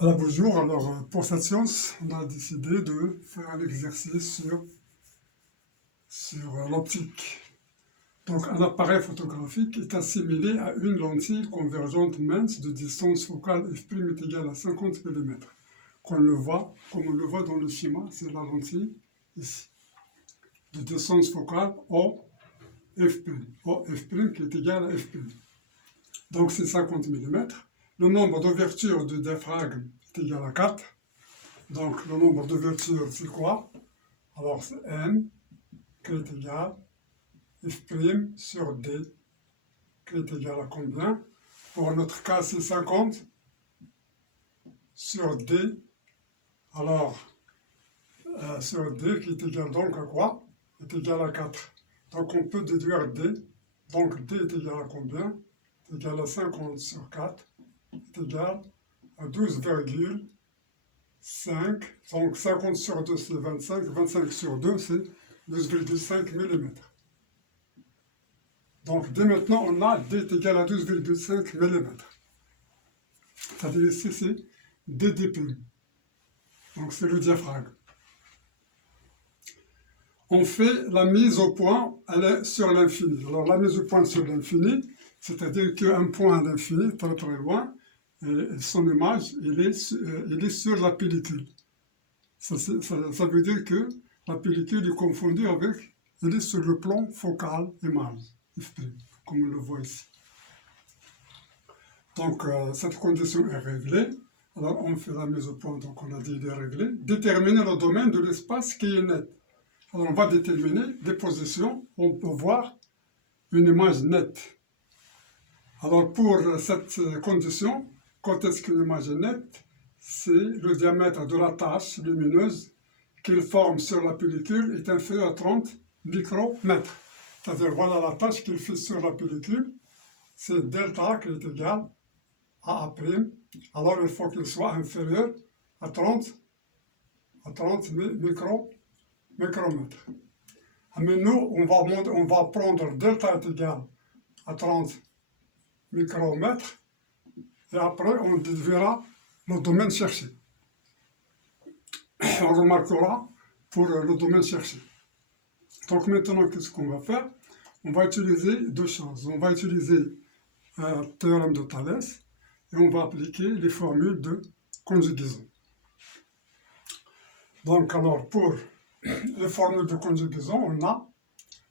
Voilà, bonjour. Alors, pour cette séance, on a décidé de faire un exercice sur l'optique. Donc, un appareil photographique est assimilé à une lentille convergente mince de distance focale f' est égale à 50 mm. Comme on le voit dans le schéma, c'est la lentille ici, de distance focale OF', OF' qui est égal à f'. Donc, c'est 50 mm. Le nombre d'ouvertures du diaphragme est égal à 4. Donc, le nombre d'ouvertures, c'est quoi? Alors, c'est n qui est égal f' sur d, qui est égal à combien? Pour notre cas, c'est 50 sur d. Alors, sur d qui est égal donc à quoi? Est égal à 4. Donc, on peut déduire d. Donc, d est égal à combien? Est égal à 50 sur 4, est égal à 12,5. Donc, 50 sur 2, c'est 25. 25 sur 2, c'est 12,5 mm. Donc, dès maintenant, on a d est égal à 12,5 mm. C'est-à-dire ici, c'est dd'. Donc, c'est le diaphragme. On fait la mise au point, elle est sur l'infini. Alors, la mise au point sur l'infini, c'est-à-dire qu'un point à l'infini, très très loin, et son image, il est sur la pellicule. Ça veut dire que la pellicule est confondue avec, elle est sur le plan focal image, comme on le voit ici. Donc, cette condition est réglée. Alors, on fait la mise au point, donc on a dit il est réglé. Déterminer le domaine de l'espace qui est net. Alors, on va déterminer des positions, on peut voir une image nette. Alors, pour cette condition, quand est-ce qu'une image est nette? C'est le diamètre de la tache lumineuse qu'il forme sur la pellicule est inférieur à 30 micromètres. C'est-à-dire, voilà la tache qu'il fait sur la pellicule, c'est delta qui est égal à A'. Alors, il faut qu'il soit inférieur à 30 micromètres. Mais nous, on va prendre delta est égal à 30 micromètres et après, on déduira le domaine cherché. On remarquera pour le domaine cherché. Donc maintenant, qu'est-ce qu'on va faire? On va utiliser deux choses. On va utiliser un théorème de Thalès et on va appliquer les formules de conjugaison. Donc alors, pour les formules de conjugaison,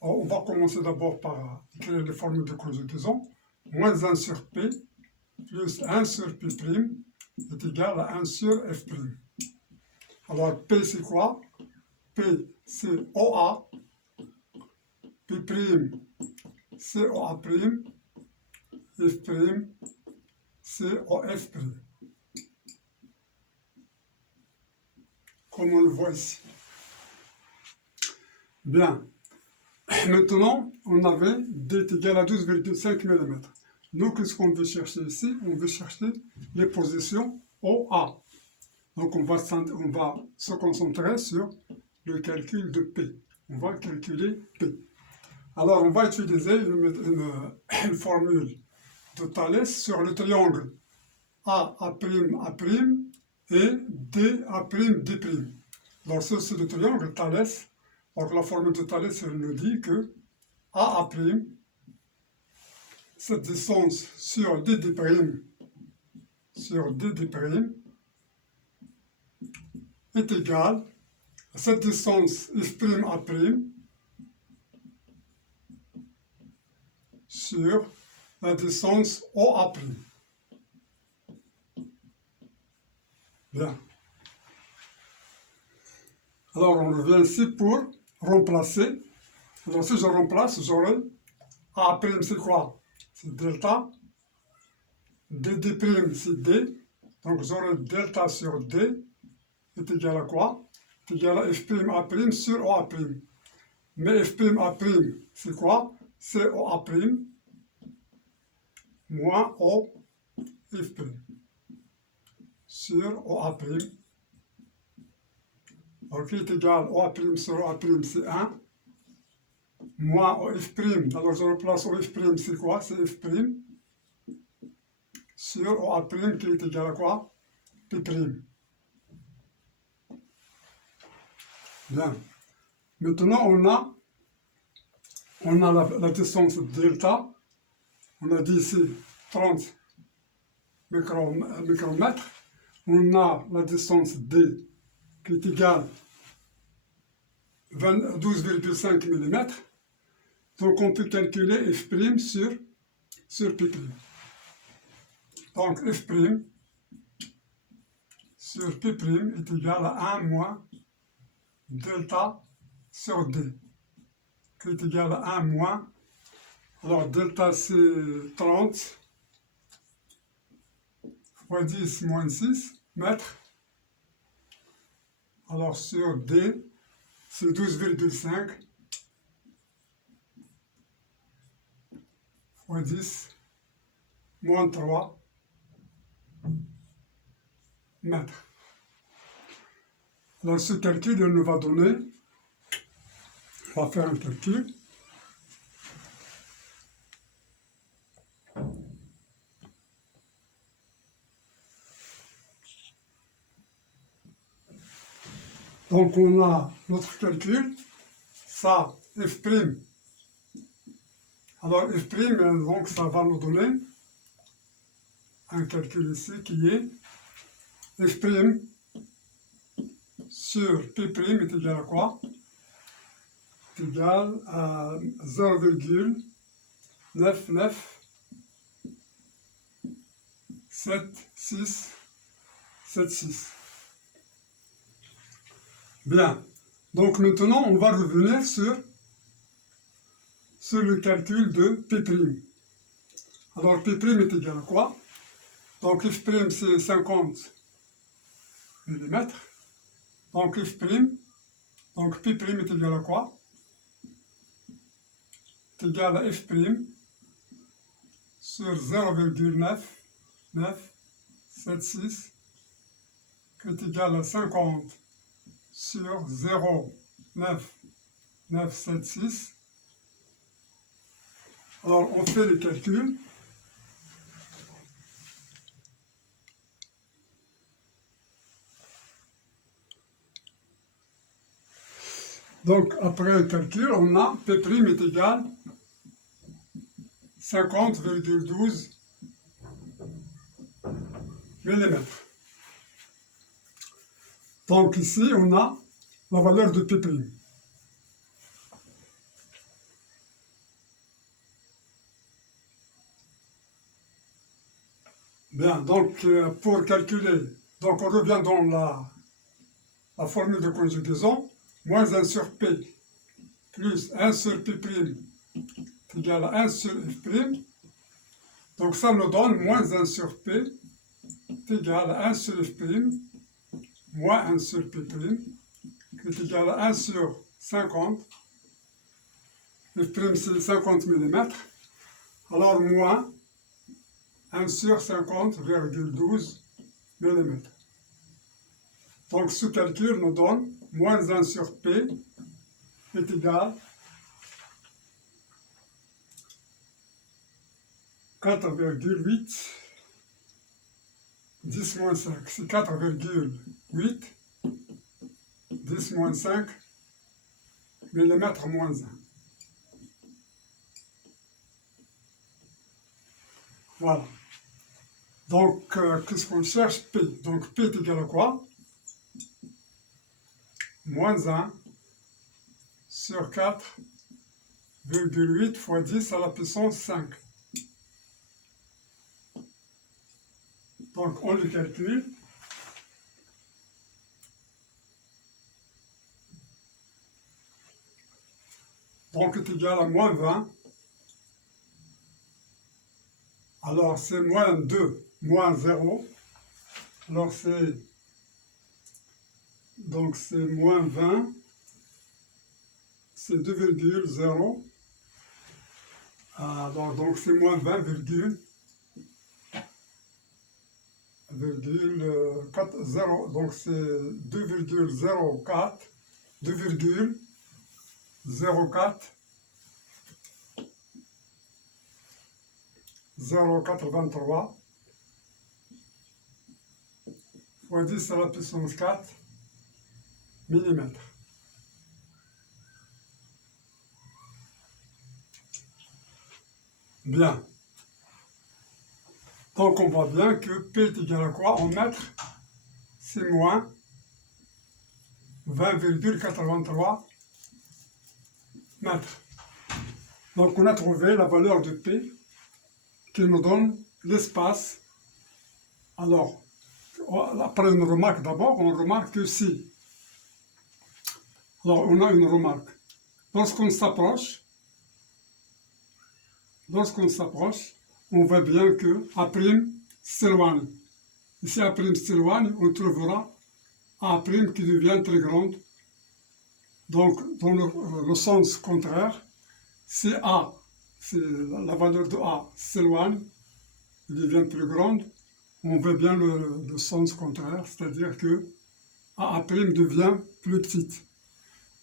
on va commencer d'abord par écrire les formules de conjugaison. Moins 1 sur P plus 1 sur P' est égal à 1 sur F'. Alors, P, c'est quoi? P, c'est OA. P', c'est OA'. F', c'est OF'. Comme on le voit ici. Bien. Maintenant, on avait D est égal à 12,5 mm. Nous, qu'est-ce qu'on veut chercher ici? On veut chercher les positions OA. Donc, on va se concentrer sur le calcul de P. On va calculer P. Alors, on va utiliser une formule de Thalès sur le triangle A', A', A' et D', D'. Alors, c'est le triangle Thalès. Donc, la formule de Thalès, elle nous dit que A', cette distance sur DD', est égale à cette distance F'A' sur la distance OA'. Bien. Alors, on revient ici pour remplacer. Alors, si je remplace, j'aurai A', c'est quoi? C'est delta. DD', c'est D. Donc, j'aurai delta sur D est égal à quoi? Est égal à F'A' sur OA'. Mais F'A', c'est quoi? C'est OA' moins O F' sur OA'. Alors, qui est égal OA' sur OA', c'est 1. Moins OF', alors je replace OF', c'est quoi? C'est F' sur OA' qui est égal à quoi? P', P'. Bien. Maintenant, on a la distance delta. On a dit ici 30 micromètres. On a la distance D qui est égale à 12,5 mm. Donc on peut calculer F' sur P'. Donc F' sur P' est égal à 1 moins delta sur D, qui est égal à 1 moins, alors delta c'est 30 fois 10 moins 6 mètres, alors sur D c'est 12,5 fois 10 moins 3 mètres. Alors ce calcul il nous va donner, on va faire un calcul. Donc on a notre calcul, ça F', alors F', donc ça va nous donner un calcul ici qui est F' sur P' est égal à quoi? Est égal à 0,997676. Bien, donc maintenant on va revenir sur le calcul de P'. Alors P' est égal à quoi? Donc F' c'est 50 mm. Donc F', donc P' est égal à quoi? Est égal à F' sur 0,9976 qui est égal à 50 sur 0,9976. Alors on fait les calculs. Donc après le calcul, on a P' est égal à 50,12 mm. Donc ici, on a la valeur de P'. Bien, donc pour calculer, donc on revient dans la formule de conjugaison, moins 1 sur P plus 1 sur P' est égal à 1 sur F'. Donc ça nous donne moins 1 sur P est égal à 1 sur F', moins 1 sur P', qui est égal à 1 sur 50. F' c'est 50 mm. Alors moins 1 sur 50,12 mm. Donc ce calcul nous donne moins 1 sur P est égal à 4,8 10 moins 5. C'est 4,8 10 moins 5 mm moins 1. Voilà. Donc, qu'est-ce qu'on cherche? P. Donc, P est égal à quoi? Moins 1 sur 4,8 fois 10 à la puissance 5. Donc, on le calcule. Donc, est égal à moins 20. Alors, c'est moins 2, moins 0. Alors, c'est moins 20. C'est 2,0. Alors, donc, c'est moins 20, 0. Donc, c'est 2,04. 2,04. 0,423 fois 10 à la puissance 4 mm. Bien. Donc on voit bien que P est égal à quoi en mètres? C'est moins 20,83 mètres. Donc on a trouvé la valeur de P qui nous donne l'espace. Alors, après une remarque d'abord, on remarque que si. Alors on a une remarque. Lorsqu'on s'approche, on voit bien que A' s'éloigne. Et si A' s'éloigne, on trouvera A' qui devient très grande. Donc, dans le sens contraire, si A, la valeur de A s'éloigne, il devient plus grande, on voit bien le sens contraire, c'est-à-dire que A' devient plus petite.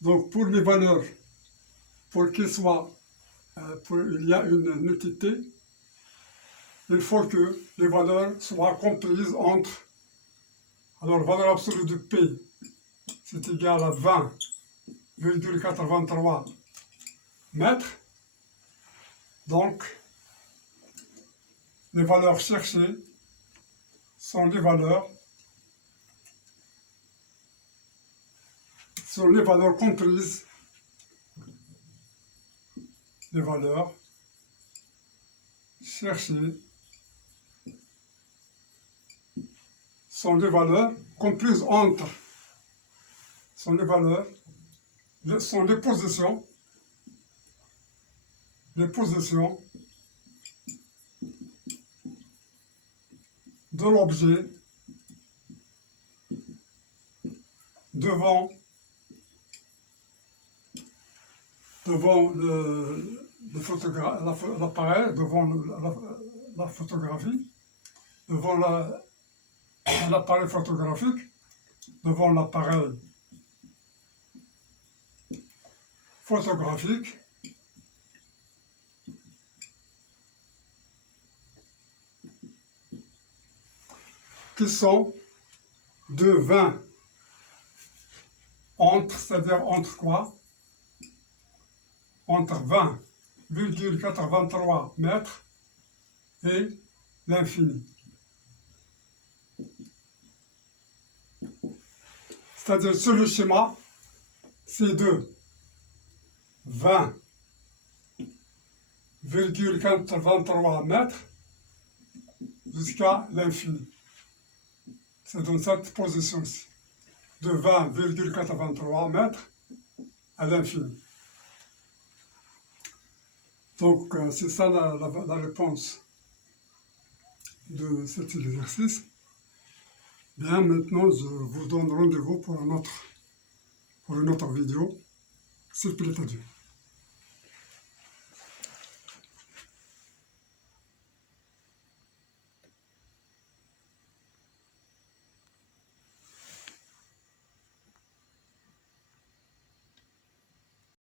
Donc, pour les valeurs, pour qu'il y a une nudité, il faut que les valeurs soient comprises entre, alors la valeur absolue de P, c'est égal à 20,83 mètres. Donc, les valeurs cherchées sont les valeurs comprises, les valeurs cherchées sont les valeurs comprises entre, sont les positions de l'objet devant l'appareil, devant la photographie, devant l'appareil photographique, devant l'appareil photographique, qui sont de 20 entre, c'est-à-dire entre quoi? Entre 20,83 mètres et l'infini. C'est-à-dire sur le schéma, c'est de 20,83 mètres jusqu'à l'infini. C'est dans cette position-ci, de 20,83 mètres à l'infini. Donc, c'est ça la réponse de cet exercice. Bien, maintenant, je vous donne rendez-vous pour une autre vidéo, s'il plaît à Dieu.